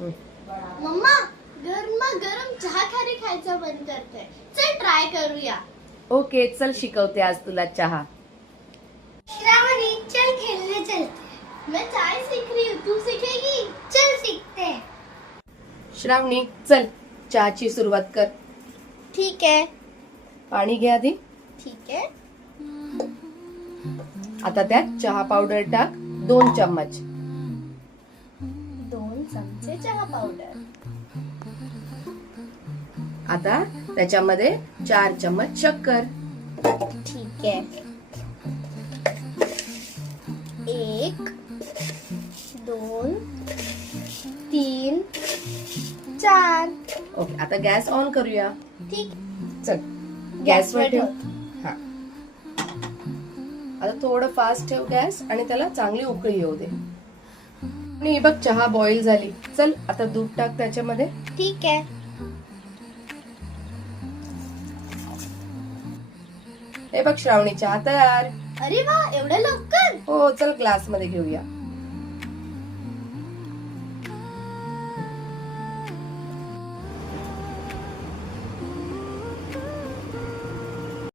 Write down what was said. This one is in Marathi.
मम्मा गरम चहा खारी खायचं मन करतंय. चल ट्राय करूया. ओके चल शिकवते आज तुला चहा. श्रावणी चल खेलने चलते. मैं चाय सीख रही हूँ, तू सीखेगी? चल सीखते हैं. श्रावणी चल चहाची सुरुवात कर. ठीक है. पाणी घे आधी. ठीक है. आता त्यात चहा पावडर टाक 2 चम्मच. 2 चमचे चहा पावडर. आता त्याच्यामध्ये 4 चम्मच शक्कर. ठीक है. 1 2 3 4. ओके आता गॅस ऑन करूया. ठीक. चल गॅसवर ठेव. हा आता थोडं फास्ट ठेव गॅस आणि त्याला चांगली उकळी येऊ दे. आणि बघ चहा बॉईल झाली. चल आता दूध टाक त्याच्यामध्ये. ठीक है. हे बघ श्रावणी चहा तयार. अरे वा एवढं लवकर. हो चल ग्लास मध्ये घेऊया.